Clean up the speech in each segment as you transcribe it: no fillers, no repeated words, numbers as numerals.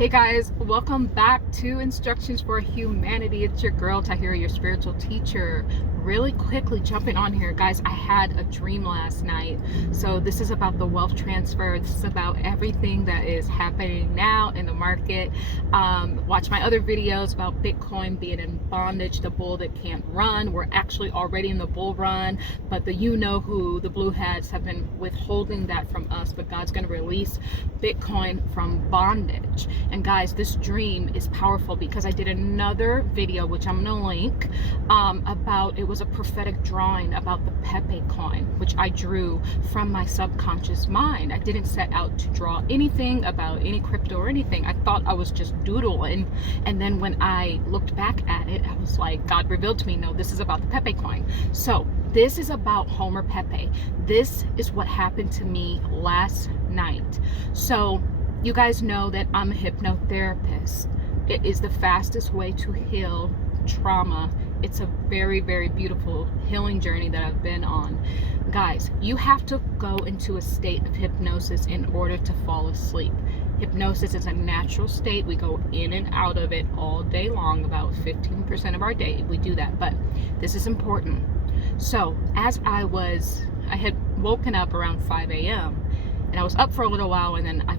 Hey guys, welcome back to Instructions for Humanity. It's your girl Tahirah, your spiritual teacher. Really quickly jumping on here, guys, I had a dream last night. So this is about the wealth transfer. This is about everything that is happening now in the market. Watch my other videos about Bitcoin being in bondage, the bull that can't run. We're actually already in the bull run, but the you-know-who, the blue hats, have been withholding that from us. But God's going to release Bitcoin from bondage. And guys, this dream is powerful because I did another video, which I'm going to link, about, it was a prophetic drawing about the Pepe coin, which I drew from my subconscious mind. I didn't set out to draw anything about any crypto or anything. I thought I was just doodling. And then when I looked back at it, I was like, God revealed to me, no, this is about the Pepe coin. So this is about Homer Pepe. This is what happened to me last night. So you guys know that I'm a hypnotherapist. It is the fastest way to heal trauma. It's a very, very beautiful healing journey that I've been on. Guys, you have to go into a state of hypnosis in order to fall asleep. Hypnosis is a natural state. We go in and out of it all day long, about 15% of our day. We do that, but this is important. So as I had woken up around 5 a.m. and I was up for a little while, and then I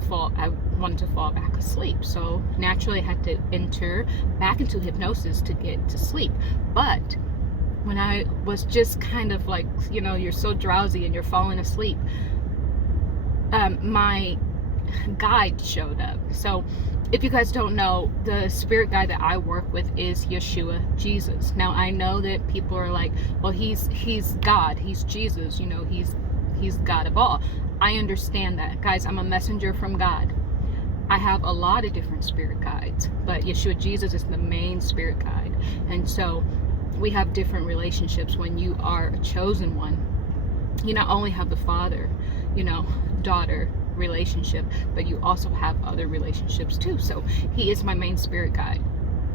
wanted to fall back asleep. So naturally I had to enter back into hypnosis to get to sleep. But when I was just kind of like, you know, you're so drowsy and you're falling asleep, my guide showed up. So if you guys don't know, the spirit guide that I work with is Yeshua, Jesus. Now I know that people are like, well, he's God, he's Jesus, you know, he's God of all. I understand that, guys. I'm a messenger from God. I have a lot of different spirit guides, but Yeshua Jesus is the main spirit guide. And so we have different relationships. When you are a chosen one, you not only have the father, you know, daughter relationship, but you also have other relationships too. So he is my main spirit guide,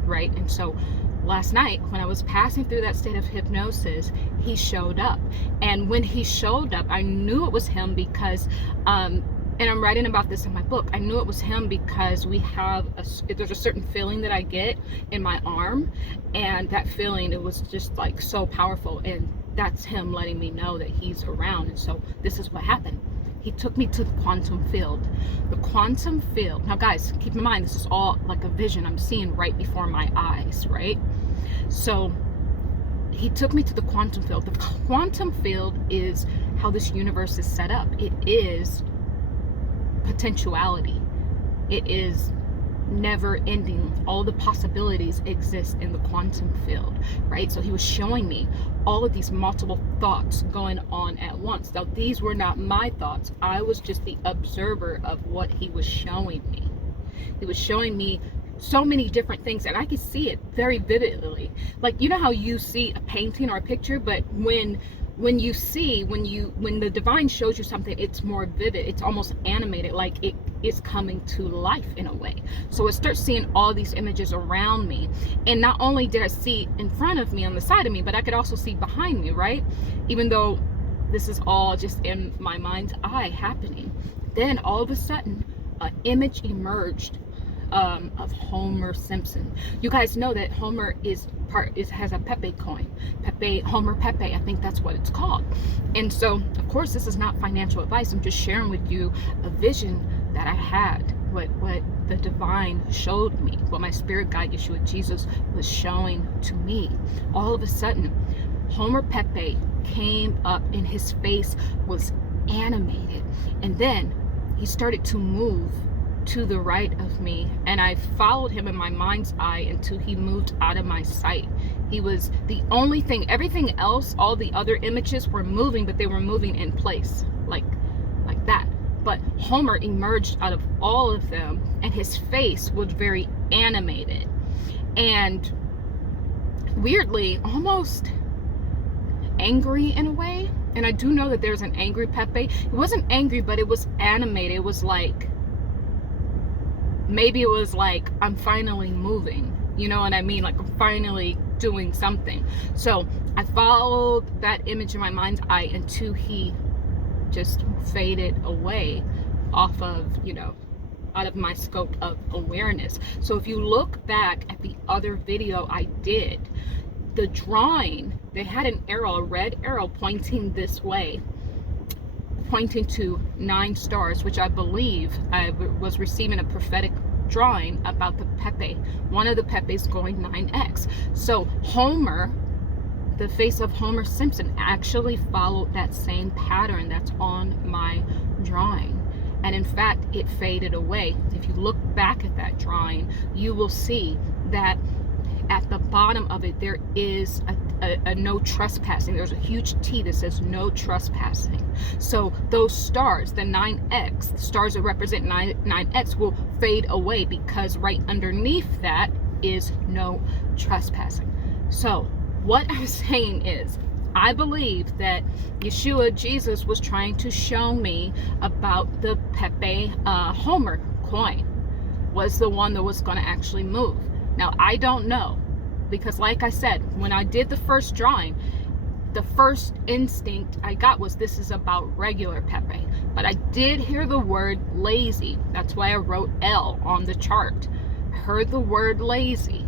right? And so last night when I was passing through that state of hypnosis, he showed up. And when he showed up, I knew it was him because and I'm writing about this in my book. I knew it was him because there's a certain feeling that I get in my arm, and that feeling, it was just like so powerful, and that's him letting me know that he's around. And so this is what happened. He took me to the quantum field. The quantum field. Now guys, keep in mind, this is all like a vision I'm seeing right before my eyes, right? So he took me to the quantum field. The quantum field is how this universe is set up. It is potentiality. It is never ending. All the possibilities exist in the quantum field, right? So he was showing me all of these multiple thoughts going on at once. Now these were not my thoughts. I was just the observer of what he was showing me. He was showing me so many different things, and I could see it very vividly. Like, you know how you see a painting or a picture, but when the divine shows you something, it's more vivid, it's almost animated, like it is coming to life in a way. So I start seeing all these images around me, and not only did I see in front of me, on the side of me, but I could also see behind me, right? Even though this is all just in my mind's eye happening. Then all of a sudden an image emerged of Homer Simpson. You guys know that Homer has a Pepe coin. Homer Pepe, I think that's what it's called. And so, of course, this is not financial advice. I'm just sharing with you a vision that I had, what the divine showed me, what my spirit guide, Yeshua Jesus, was showing to me. All of a sudden, Homer Pepe came up and his face was animated. And then he started to move to the right of me, and I followed him in my mind's eye until he moved out of my sight. He was the only thing. Everything else, all the other images were moving, but they were moving in place, like that. But Homer emerged out of all of them, and his face was very animated and weirdly almost angry in a way. And I do know that there's an angry Pepe. It wasn't angry, but it was animated. It was like, maybe it was like, I'm finally moving, you know what I mean? Like, I'm finally doing something. So I followed that image in my mind's eye until he just faded away off of, you know, out of my scope of awareness. So if you look back at the other video I did, the drawing, they had an arrow, a red arrow pointing this way, pointing to 9 stars, which I believe I was receiving a prophetic drawing about the Pepe, one of the Pepes going 9x. So Homer, the face of Homer Simpson, actually followed that same pattern that's on my drawing. And in fact, it faded away. If you look back at that drawing, you will see that at the bottom of it, there is a no trespassing. There's a huge T that says no trespassing. So those stars, the 9x, the stars that represent 9x will fade away, because right underneath that is no trespassing. So what I'm saying is, I believe that Yeshua, Jesus, was trying to show me about the Pepe Homer coin was the one that was going to actually move. Now, I don't know, because like I said, when I did the first drawing, the first instinct I got was this is about regular Pepe. But I did hear the word lazy. That's why I wrote L on the chart. I heard the word lazy.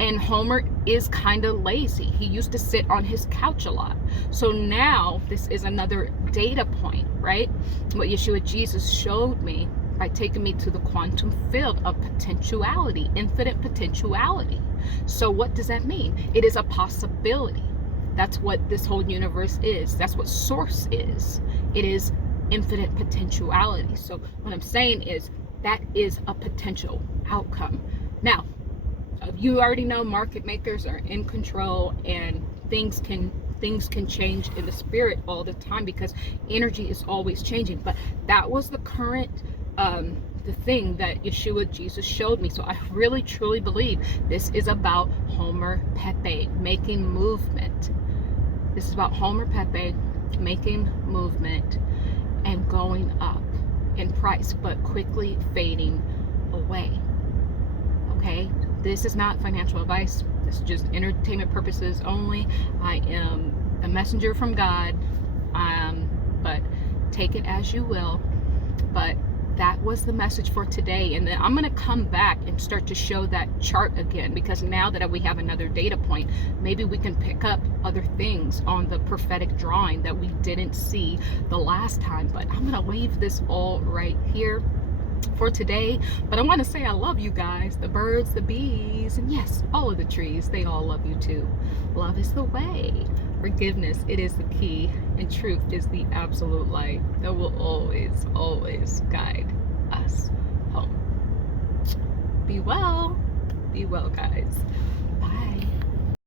And Homer is kind of lazy. He used to sit on his couch a lot. So now this is another data point, right? What Yeshua Jesus showed me by taking me to the quantum field of potentiality, infinite potentiality. So what does that mean? It is a possibility. That's what this whole universe is. That's what source is. It is infinite potentiality. So what I'm saying is that is a potential outcome. Now, you already know market makers are in control, and things can change in the spirit all the time, because energy is always changing. But that was the current the thing that Yeshua Jesus showed me. So I really truly believe this is about Homer Pepe making movement. This is about Homer Pepe making movement and going up in price, but quickly fading away. Okay, this is not financial advice. This is just entertainment purposes only. I am a messenger from God, but take it as you will. But that was the message for today. And then I'm going to come back and start to show that chart again, because now that we have another data point, maybe we can pick up other things on the prophetic drawing that we didn't see the last time. But I'm going to leave this all right here for today. But I want to say I love you guys, the birds, the bees, and yes, all of the trees. They all love you too. Love is the way. Forgiveness, it is the key, and truth is the absolute light that will always, always guide us home. Be well, guys.